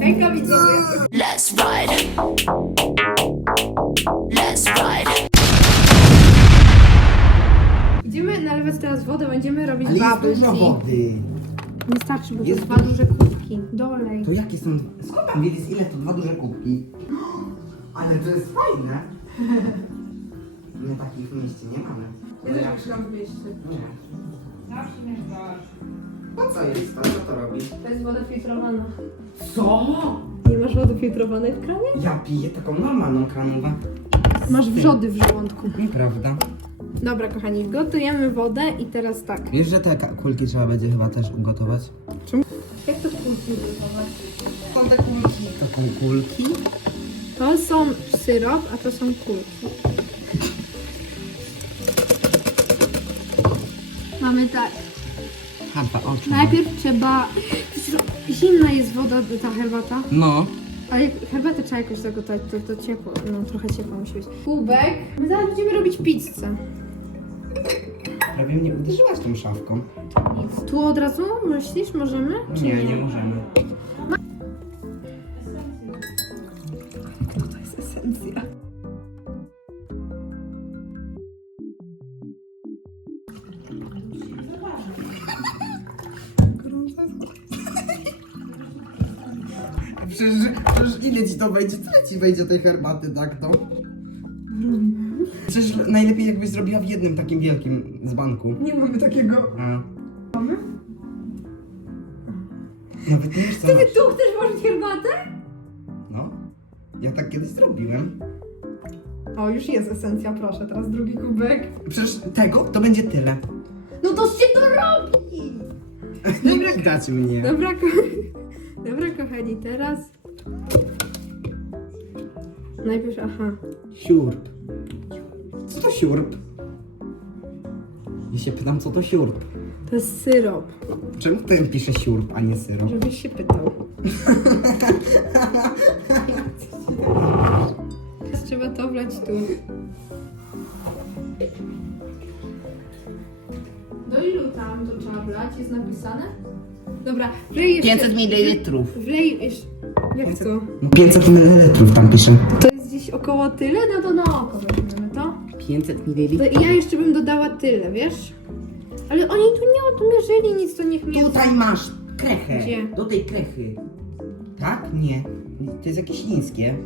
Hejka widzowie! Let's ride. Let's ride. Idziemy nalewać teraz wodę, będziemy robić Ale jest dużo wody. Nie starczy, bo to Jest jest dwa duże kubki. Dolej. To jakie są... Skąd tam wiedzieć ile to dwa duże kubki? Ale to jest fajne. My takich w mieście nie mamy. Ja No też w mieście. Nie. No co jest to? Co to robi? To jest woda filtrowana. Co? Nie masz wody filtrowanej w kranie? Ja piję taką normalną kranowę. Masz wrzody w żołądku. Nieprawda. Dobra, kochani, gotujemy wodę i teraz tak. Wiesz, że te kulki trzeba będzie chyba też ugotować? Jak to kulki ugotować? Są te kulki. To są kulki? To są syrop, a to są kulki. Mamy tak. Najpierw trzeba... Zimna jest woda, ta herbata. No. Ale jak herbatę trzeba jakoś zagotować, to, to ciepło, no trochę ciepło musi być. Kubek. My zaraz będziemy robić pizzę. Prawie mnie uderzyłaś tą szafką. Tu od razu myślisz, możemy? Czy Nie, nie możemy. Przecież ile ci to wejdzie? Tyle ci wejdzie tej herbaty, tak to? Przecież najlepiej jakbyś zrobiła w jednym takim wielkim z banku. Nie mamy takiego. A. Mamy? Nawet nie wiesz co Ty masz. tu chcesz włożyć herbatę? No. Ja tak kiedyś zrobiłem. O, już jest esencja, proszę, teraz drugi kubek. Przecież tego to będzie tyle. No to się to robi! Nie widać mnie. Dobra, ko... Dobra, kochani, teraz... Najpierw, aha. Siurp. Co to siurp? Ja się pytam, co to siurp. To jest syrop, Czemu ten pisze siurp, a nie syrop? żebyś się pytał. Teraz trzeba to wlać tu. Do ilu tam to trzeba wlać? Jest napisane? Dobra, wlej jeszcze... 500 ml. Wlej jeszcze... Jak to? 500 ml tam pisze. To jest gdzieś około tyle? No to na oko weźmiemy to. 500 To ml. ja jeszcze bym dodała tyle, wiesz? Ale oni tu nie odmierzyli nic, to niech mnie... Tutaj masz krechę. Gdzie? Do tej krechy. Tak? Nie. To jest jakieś chińskie.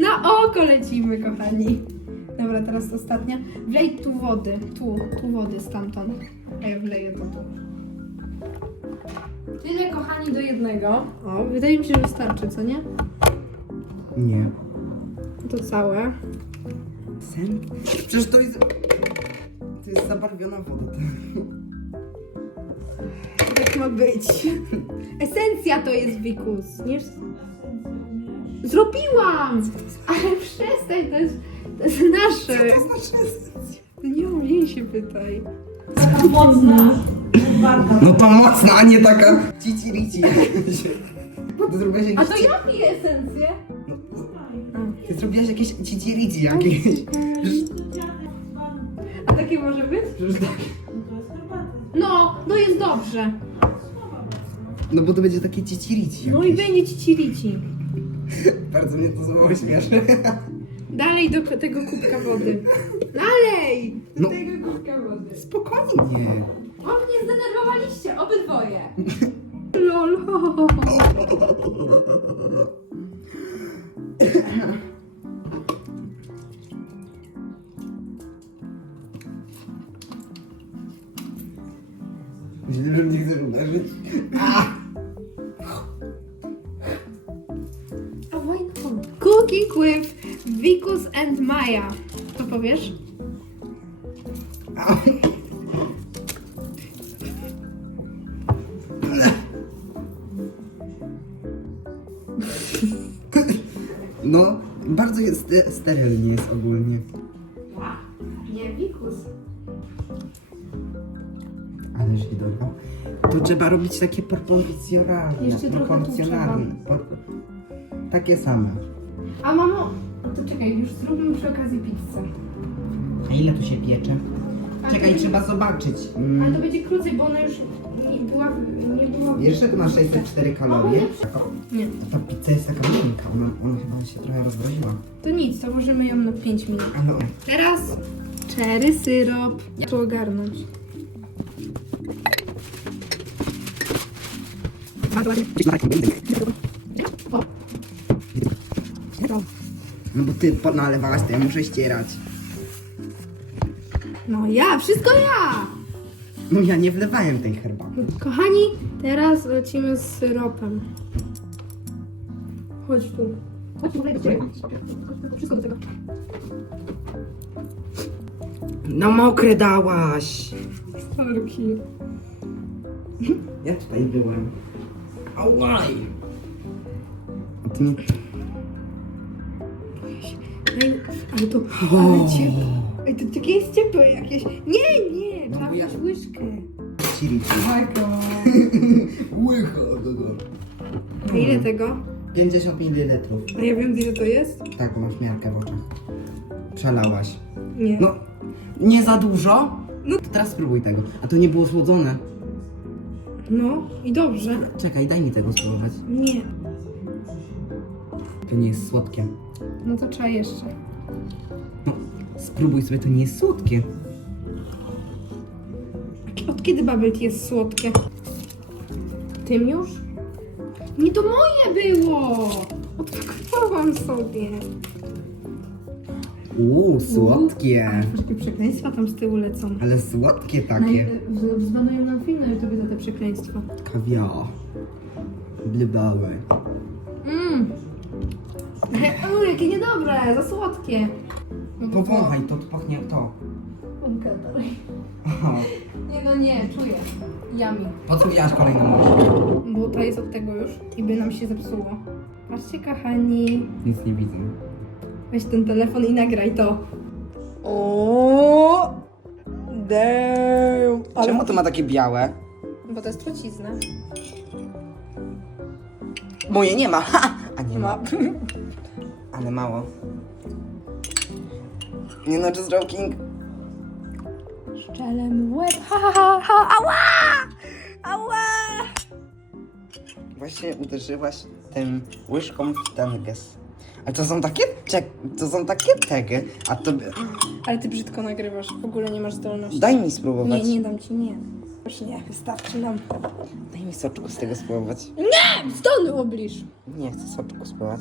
Na oko lecimy, kochani. Dobra, teraz ostatnia. Wlej tu wody. Tu, tu wody stamtąd. A ja wleję to tu. Tyle, kochani, do jednego. O, wydaje mi się, że wystarczy, co nie? Nie. To całe. Sen? Przecież to jest... To jest zabarwiona woda. Tak ma być. Esencja to jest wikus. Nie? Zrobiłam! Ale przestań, to jest, to jest nasze. To jest nasza esencja. Nie o mnie się pytaj. No to mocna, a nie taka cici-rici. Ty zrobiłaś A jakieś... to ja piję esencję. No, ty zrobiłaś jakieś cici-rici jakieś. A takie może być? Przecież tak. No, no jest dobrze. No bo to będzie takie cici-rici No i jakieś. będzie ci cirici. Bardzo mnie to znowu śmieszy. Dalej do k- tego kubka wody. Dalej! Do No. tego kubka wody. Spokojnie. Mnie zdenerwowaliście, obydwoje. Lol. Źle, że nie chcesz uderzyć. A not? Cooking with Vikus and Maya. To powiesz? No, bardzo jest ste- sterylnie jest ogólnie. Nie, Vikus. Ale się dorwał. To trzeba robić takie proporcjonalne. Jeszcze trochę tu proporcjonalne. Por... Takie same. A mamo, to czekaj, już zróbmy przy okazji pizzę. A ile tu się piecze? Czekaj, to- trzeba zobaczyć. Mm. Ale to będzie krócej, bo ona już Wiesz, że tu masz 604 kalorie? Nie. Ta pizza jest taka miękka, ona, ona chyba się trochę rozmroziła. To nic, to możemy ją na 5 minut. A no, Teraz cherry syrop. To ogarnąć? no bo ty po- nalewałaś, to ja muszę ścierać. No ja, wszystko ja! No ja nie wlewałem tej herbaty. Kochani, teraz lecimy z syropem. Chodź tu. Chodź tu, wlej do ciebie. Wszystko do tego. No mokre dałaś. Starki. Ja tutaj byłem. Ałaj! A ty nie... Ej, ale to, ale ciepłe. Ej, to takie jest ciepłe jakieś. Nie, nie, No trzeba wziąć łyżkę. Chili. Majko. Łycha do go. A ile tego? 50 ml. A ja wiem, ile to jest? Tak, bo masz miarkę w oczach. Przelałaś. Nie. No, nie za dużo? No to teraz spróbuj tego. A to nie było słodzone. No i dobrze. Czekaj, daj mi tego spróbować. Nie. To nie jest słodkie. No to trzeba jeszcze. No, spróbuj sobie, to nie jest słodkie. Kiedy bubble tea jest słodkie? Tym już? Nie, to moje było! Odpakowałam sobie. Uuu, słodkie. Aż jakie przekleństwa tam z tyłu lecą. Ale słodkie takie. w- zbanują nam film na YouTube za te przekleństwa. Kawior. Blueberry. Mmm. O, jakie niedobre, za słodkie. No bo Powąchaj, to, to pachnie jak to. Aha. Nie no nie, czuję. Yummy. Po co wziąłeś kolejną łyżkę? Bo to jest od tego już i by nam się zepsuło. Patrzcie kochani. Nic nie widzę. Weź ten telefon i nagraj to. O, damn. Czemu to ma takie białe? Bo to jest trucizna. Moje nie ma. Ha! A nie ma. Ma. Ale mało. Nie no, just joking. Szczelem w łeb. Ha, ha, ha, ha. Ała! Ała! Właśnie uderzyłaś tym łyżką w ten gest. Ale to są takie, czek, to są takie tegy, a to... Ale ty brzydko nagrywasz, w ogóle nie masz zdolności. Daj mi spróbować. Nie, nie dam ci, nie. Już nie, wystarczy nam. Daj mi soczku z tego spróbować. Nie! Zdolny obliż. Nie chcę soczku spróbować.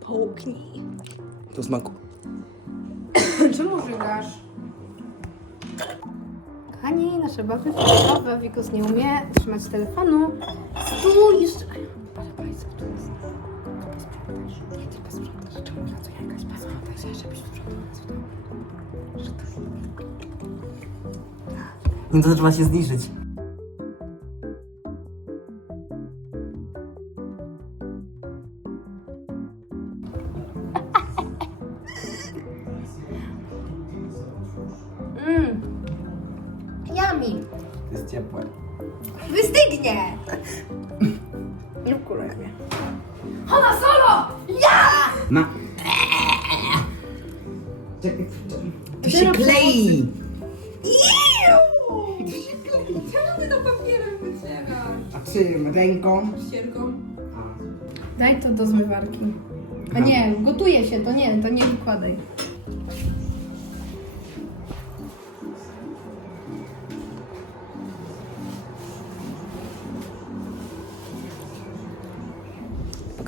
Połknij. Tu smaku. Czemu żygasz? Kochani, nasze baby filmowe, Wikus nie umie trzymać telefonu. Stół jeszcze... Ale bajca tu jest. Posprzątasz. Nie, ty posprzątasz. Czemu ja to jakaś posprzątasz? Ja żebyś sprzątała. Że to... Nie to trzeba się zniżyć. Mmm. Yummy. To jest ciepłe. Wystygnie! Nie wkuraj mnie. Hola solo! Ja! Ma... Czekaj, to się Zero klei! Czemu ty to papierem wycierasz? A czym? Ręką? Sierką. A. Daj to do zmywarki. A nie, gotuje się, to nie, to nie wykładaj.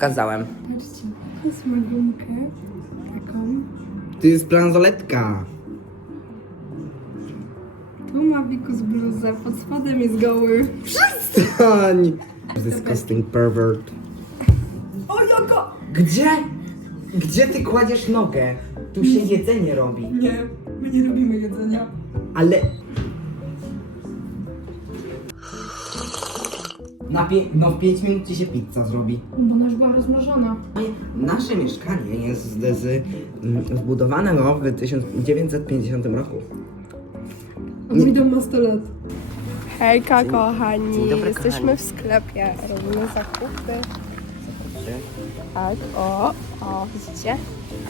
Pokazałem. Patrzcie, jest magunkę taką. To jest bransoletka. Tu ma Wikus bluzę, pod spodem jest goły. Przestań! Disgusting pervert. O, joko! Gdzie? Gdzie ty kładziesz nogę? Tu się jedzenie robi. Nie, my nie robimy jedzenia. Ale... Na pie... No w 5 minut ci się pizza zrobi. Bo ona już była rozmrożona. Nasze mieszkanie jest z, z, mm, zbudowane no, w 1950 roku. A mój dom ma 100 lat. Hejka Dzień kochani, dobry, jesteśmy kochani. w sklepie, robimy zakupy. Tak, o, o, widzicie?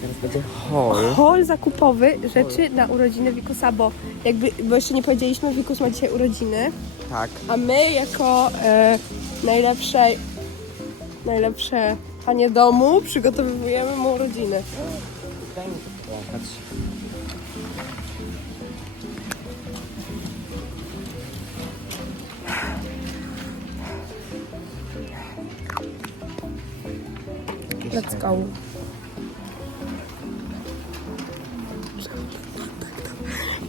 Teraz będzie haul. Hol zakupowy rzeczy na urodziny Wikusa, bo jakby, bo jeszcze nie powiedzieliśmy, Wikus ma dzisiaj urodziny, Tak. a my jako e, najlepsze, najlepsze panie domu przygotowujemy mu urodziny. Daj mi Let's go.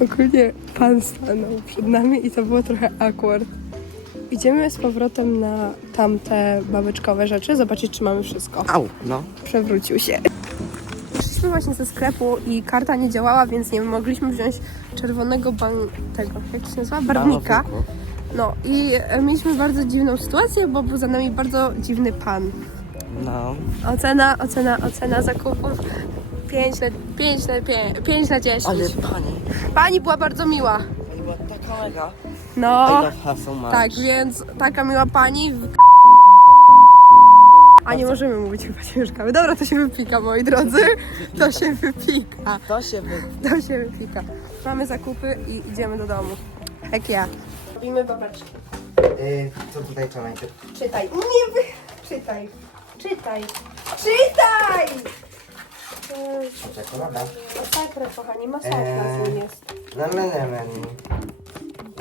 Ogólnie pan stanął przed nami i to było trochę awkward. Idziemy z powrotem na tamte babeczkowe rzeczy, zobaczyć czy mamy wszystko. Au, no. Przewrócił się. Przyszliśmy właśnie ze sklepu i karta nie działała, więc nie mogliśmy wziąć czerwonego ban... tego, jak to się nazywa? Barwnika. No i e, mieliśmy bardzo dziwną sytuację, bo był za nami bardzo dziwny pan. No. Ocena, ocena, ocena zakupów 5 na, 5 na, 5, 5 na 10. Ale pani, Pani była bardzo miła. pani była taka mega. I No, love her so much. tak, więc taka miła pani. W... A nie możemy mówić chyba ciężkawy. Dobra, to się wypika, moi drodzy. To się wypika. To się wy... To się wypika. Mamy zakupy i idziemy do domu. Jak ja. Robimy babeczki. Yy, co tutaj trzeba najpierw? Czytaj. Nie wy... Czytaj. Czytaj. Czytaj! Czekolada. Masakra, kochani, masakra z nim jest. No, no, no, no.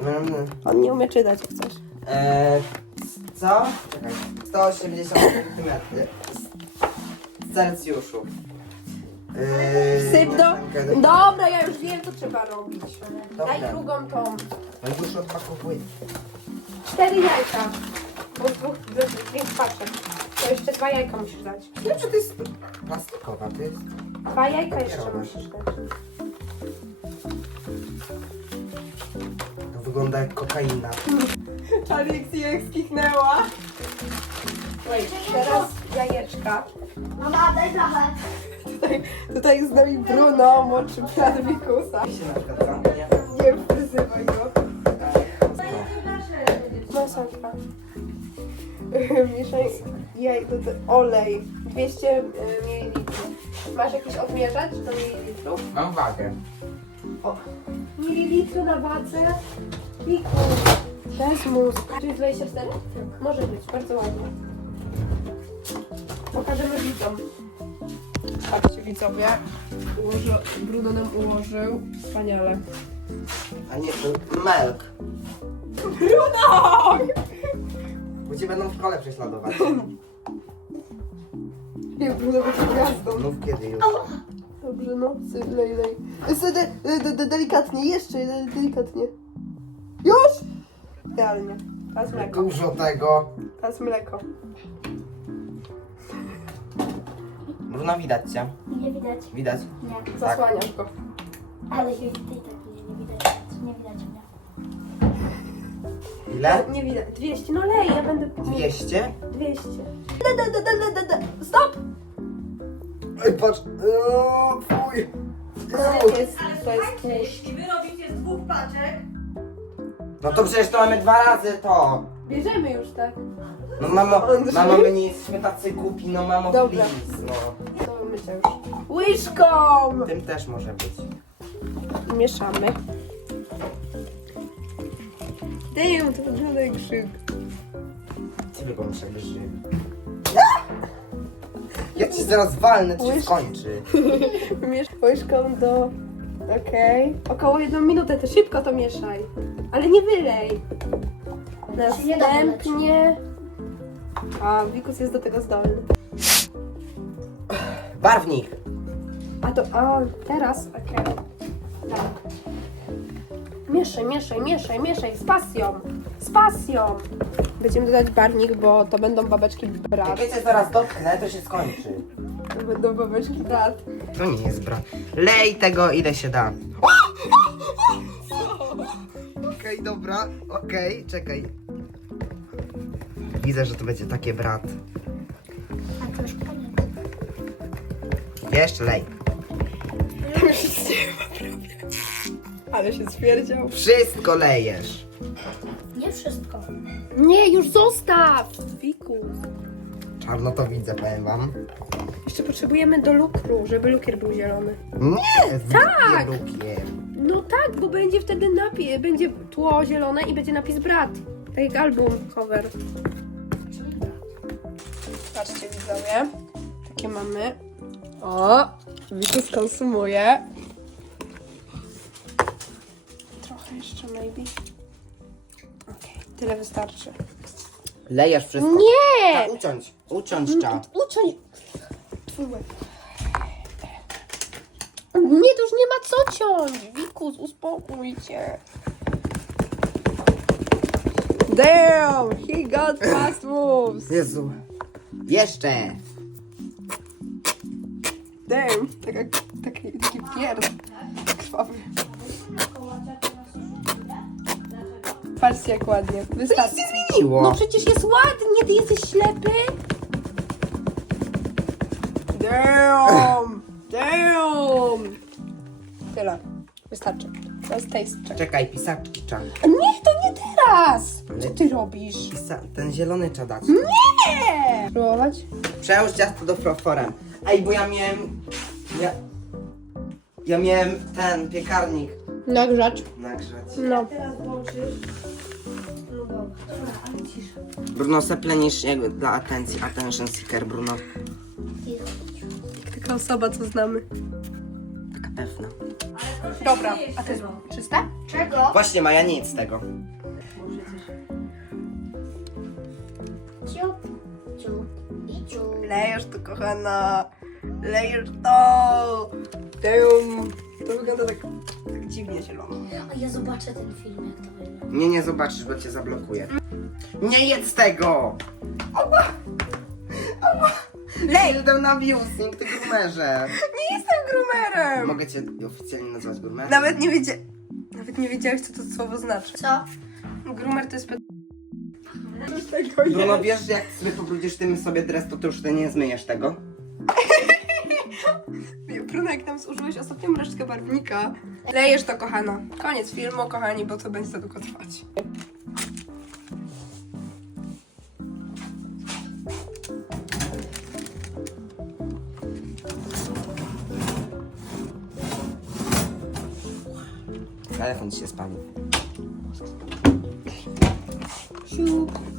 No, no. On nie umie czytać, jak chcesz. Eee, co? Czekaj. 180 cm. Celsjuszów. Eee, Syp do... Dobra, ja już wiem, co trzeba robić. Daj Dobra. drugą tą. No już odpakowuję. Cztery jajka. Bo z dwóch, z dwóch paczek. To jeszcze dwa jajka musisz dać. Nie, że to jest plastikowa, to jest... Dwa jajka jeszcze Papierowe. musisz dać. To wygląda jak kokaina. Alexi jak skichnęła. Wait, teraz jajeczka. Mama, daj trochę. Tutaj, tutaj jest z nami Bruno, młodszy brat Wikusa. Mi się na przykład zamknie. Nie wpryzywaj go. Masakra. Mieszaj jaj, to, to olej. 200 ml. Masz jakiś odmierzacz do mililitrów? Mam wagę. O, mililitry na wadze. Piku. Bez mózg. Czy jest 24? Tak. Może być, bardzo ładnie. Pokażemy widzom. Patrzcie widzowie. Ułoży, Bruno nam ułożył. Wspaniale. A nie, to milk. Bruno! Bo cię będą w szkole prześladować. Nie, Bruno będzie gwiazdą. Mów kiedy już. Dobrze, no, sy- lej, lej. Sy- de, de, de, delikatnie, jeszcze de, delikatnie. Już! Idealnie. Teraz mleko. Dużo tego. Teraz mleko. Bruna widać cię. Nie widać. Widać. Nie. Zasłaniasz go. Ale się i tak nie, nie widać. Nie widać mnie. Ile? Nie widać. 200, no lej, ja będę... 200? 200. Da, da, da, da, da, da, da. Stop! Ej, patrz. Eee, fuj. To jest, to jest tłuszcz. Jeśli wy robicie z dwóch paczek, No to przecież to mamy dwa razy to. Bierzemy już, tak? No mamo, mamo, my nie jesteśmy tacy głupi, no mamo, Dobra. please, no. To myślę już. Łyżką! Tym też może być. Mieszamy. Damn, to wygląda jak krzyk. Ciebie go muszę wyżyć. Ja ci zaraz walnę, to się skończy. Miesz łyżką do... Okej. Około jedną minutę, to szybko to mieszaj. Ale nie wylej. nie da wyleć. Następnie... A, Wikus jest do tego zdolny. Barwnik. A to... A, teraz? Okej. Tak. Mieszaj, mieszaj, mieszaj, mieszaj, z pasją. Z pasją. Będziemy dodać barwnik, bo to będą babeczki brat. Cię zaraz dotknę, to się skończy. To będą babeczki brat. To nie jest brat. Lej tego ile się da. Okej, dobra, okej, czekaj. Widzę, że to będzie takie brat. A to już koniec. Jeszcze lej. Ale się stwierdział. Wszystko lejesz. Nie wszystko. Nie, już zostaw! Wikus. Czarno to widzę, powiem wam. Jeszcze potrzebujemy do lukru, żeby lukier był zielony. Nie, Tak! lukier. No tak, bo będzie wtedy napis, będzie tło zielone i będzie napis brat. Tak jak album cover. Patrzcie widzowie, takie mamy. O, Wiku skonsumuje. Jeszcze maybe. Okej, tyle wystarczy. Lejesz wszystko. Nie! Uciąć, uciąć trzeba. Uciąć twój łeb. Nie, to już nie ma co ciąć. Wikus, uspokój się. Damn, he got fast moves. Jezu. Jeszcze. Damn, taka, taki, taki pierd krwawy. Patrzcie jak ładnie. Wystarczy. Miło. No przecież jest ładnie, ty jesteś ślepy? Damn! Damn! Tyle. Wystarczy. Teraz taste check. Czekaj, pisaczki trzeba. Nie, to nie teraz! Co ty robisz? Pisa ten zielony trzeba dać. Nie! Próbować? Przełóż ciasto do froforem. Ej, bo ja miałem... Ja... Ja miałem ten piekarnik Nagrzać. nagrzać. No. Teraz włączysz. No dobra. Dobra, ale cisza. Bruno seplenisz jego dla atencji. Attention seeker, Bruno. Taka osoba, co znamy. Taka pewna. Dobra, a to jest czyste? Czego? Właśnie, Maja, nic z tego. Ciup, ciup i ciup. Lejesz to, kochana. Lejesz to. Damn. To wygląda tak, tak dziwnie zielono. A ja zobaczę ten film, jak to wygląda. Nie, nie zobaczysz, bo cię zablokuje. Nie jedz tego! Oba! Oba! Lej! Idę na viewsing, ty grumerze. Nie jestem grumerem. Mogę cię oficjalnie nazwać grumerem? Nawet nie wiedzia... Nawet nie wiedziałeś, co to słowo znaczy. Co? Grumer to jest... Pe... Bruno, wiesz, że jak sobie pobrudzisz tym sobie dres, to ty już ty nie zmyjesz tego? Bruno, jak tam zużyłeś ostatnią resztkę barwnika. Lejesz to, kochana. Koniec filmu, kochani, bo to będzie za długo trwać. Telefon ci się spalił. Siup.